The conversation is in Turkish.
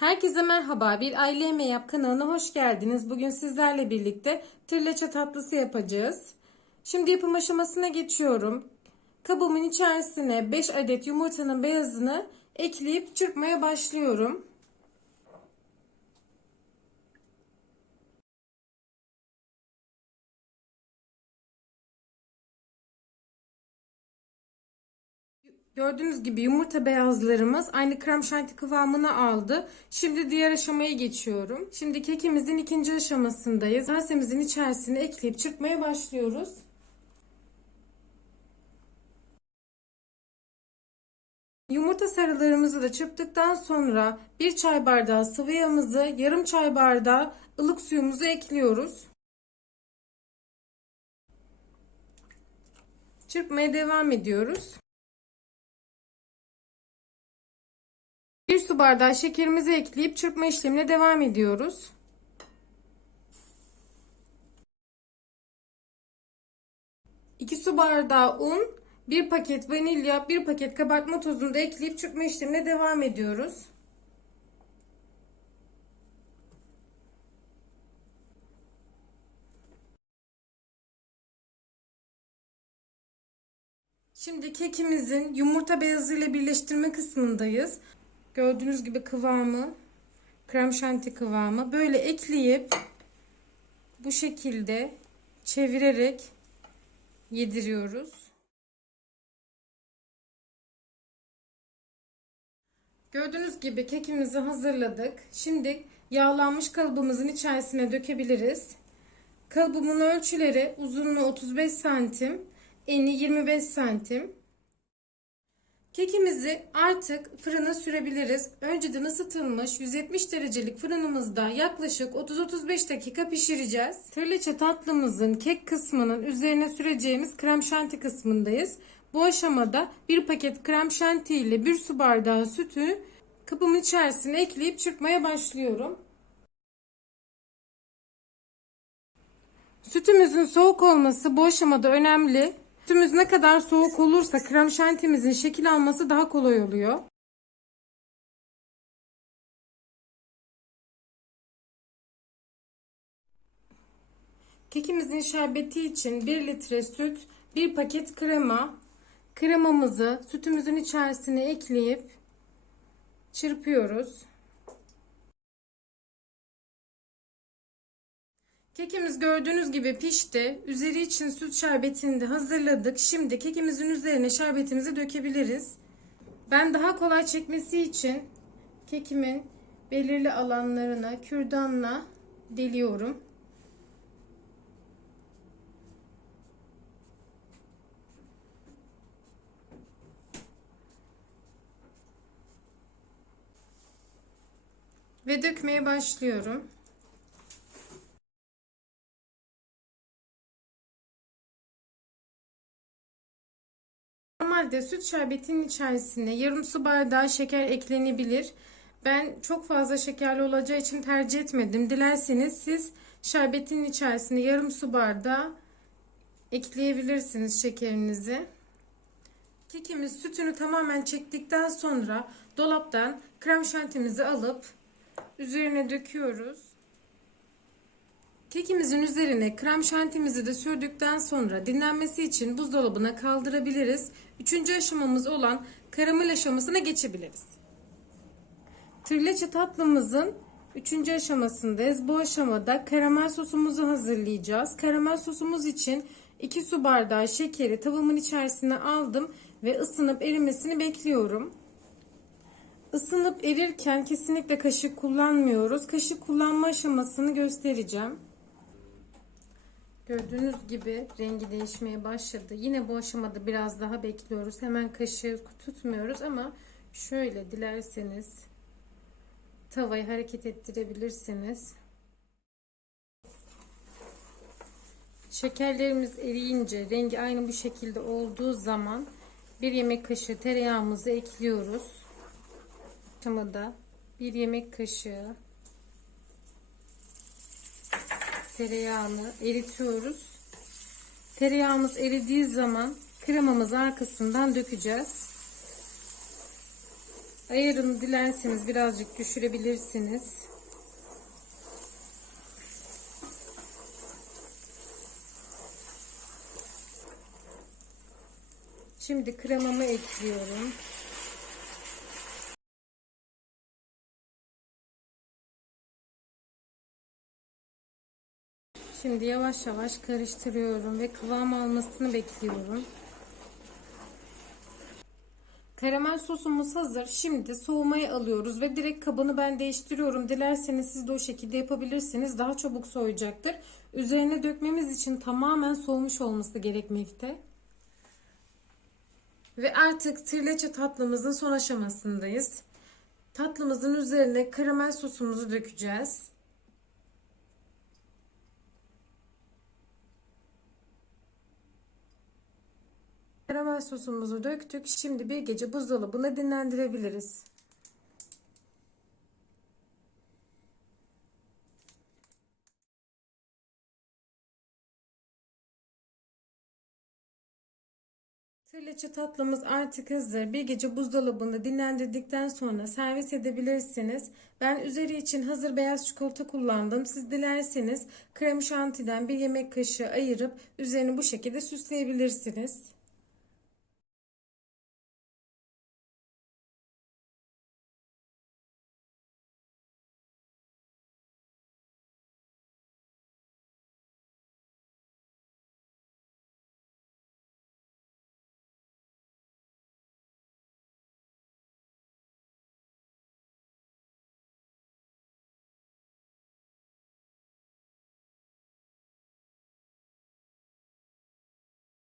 Herkese merhaba. Bir Aile Yemeği Yap kanalına hoş geldiniz. Bugün sizlerle birlikte trileçe tatlısı yapacağız. Şimdi yapım aşamasına geçiyorum. Kabımın içerisine 5 adet yumurtanın beyazını ekleyip çırpmaya başlıyorum. Gördüğünüz gibi yumurta beyazlarımız aynı krem şanti kıvamını aldı. Şimdi diğer aşamaya geçiyorum. Şimdi kekimizin ikinci aşamasındayız. Kasemizin içerisine ekleyip çırpmaya başlıyoruz. Yumurta sarılarımızı da çırptıktan sonra bir çay bardağı sıvı yağımızı, yarım çay bardağı ılık suyumuzu ekliyoruz. Çırpmaya devam ediyoruz. Bir su bardağı şekerimizi ekleyip çırpma işlemine devam ediyoruz. İki su bardağı un, bir paket vanilya, bir paket kabartma tozunu da ekleyip çırpma işlemine devam ediyoruz. Şimdi kekimizin yumurta beyazı ile birleştirme kısmındayız. Gördüğünüz gibi kıvamı krem şanti kıvamı böyle ekleyip bu şekilde çevirerek yediriyoruz. Gördüğünüz gibi kekimizi hazırladık. Şimdi yağlanmış kalıbımızın içerisine dökebiliriz. Kalıbımın ölçüleri uzunluğu 35 santim, eni 25 santim. Kekimizi artık fırına sürebiliriz. Önceden ısıtılmış 170 derecelik fırınımızda yaklaşık 30-35 dakika pişireceğiz. Trileçe tatlımızın kek kısmının üzerine süreceğimiz krem şanti kısmındayız. Bu aşamada bir paket krem şanti ile bir su bardağı sütü kabımın içerisine ekleyip çırpmaya başlıyorum. Sütümüzün soğuk olması bu aşamada önemli. Sütümüz ne kadar soğuk olursa krem şantimizin şekil alması daha kolay oluyor. Kekimizin şerbeti için 1 litre süt, 1 paket krema. Kremamızı sütümüzün içerisine ekleyip çırpıyoruz. Kekimiz gördüğünüz gibi pişti. Üzeri için süt şerbetini de hazırladık. Şimdi kekimizin üzerine şerbetimizi dökebiliriz. Ben daha kolay çekmesi için kekimin belirli alanlarına kürdanla deliyorum. Ve dökmeye başlıyorum. Normalde süt şerbetinin içerisine yarım su bardağı şeker eklenebilir. Ben çok fazla şekerli olacağı için tercih etmedim. Dilerseniz siz şerbetin içerisine yarım su bardağı ekleyebilirsiniz şekerinizi. Kekimiz sütünü tamamen çektikten sonra dolaptan krem şantimizi alıp üzerine döküyoruz. Kekimizin üzerine krem şantimizi de sürdükten sonra dinlenmesi için buzdolabına kaldırabiliriz. Üçüncü aşamamız olan karamel aşamasına geçebiliriz. Trileçe tatlımızın üçüncü aşamasındayız. Bu aşamada karamel sosumuzu hazırlayacağız. Karamel sosumuz için 2 su bardağı şekeri tavamın içerisine aldım ve ısınıp erimesini bekliyorum. Isınıp erirken kesinlikle kaşık kullanmıyoruz. Kaşık kullanma aşamasını göstereceğim. Gördüğünüz gibi rengi değişmeye başladı. Yine bu aşamada biraz daha bekliyoruz. Hemen kaşığı tutmuyoruz ama şöyle dilerseniz tavayı hareket ettirebilirsiniz. Şekerlerimiz eriyince rengi aynı bu şekilde olduğu zaman bir yemek kaşığı tereyağımızı ekliyoruz. Aşamada bir yemek kaşığı tereyağını eritiyoruz. Tereyağımız eridiği zaman kremamızı arkasından dökeceğiz. Ayarını dilerseniz birazcık düşürebilirsiniz. Şimdi kremamı ekliyorum. Şimdi yavaş yavaş karıştırıyorum ve kıvam almasını bekliyorum. Karamel sosumuz hazır. Şimdi soğumaya alıyoruz ve direkt kabını ben değiştiriyorum. Dilerseniz siz de o şekilde yapabilirsiniz. Daha çabuk soğuyacaktır. Üzerine dökmemiz için tamamen soğumuş olması gerekmekte. Ve artık trileçe tatlımızın son aşamasındayız. Tatlımızın üzerine karamel sosumuzu dökeceğiz. Karamel sosumuzu döktük. Şimdi bir gece buzdolabına dinlendirebiliriz. Trileçe tatlımız artık hazır. Bir gece buzdolabında dinlendirdikten sonra servis edebilirsiniz. Ben üzeri için hazır beyaz çikolata kullandım. Siz dilerseniz krem şantiden bir yemek kaşığı ayırıp üzerini bu şekilde süsleyebilirsiniz.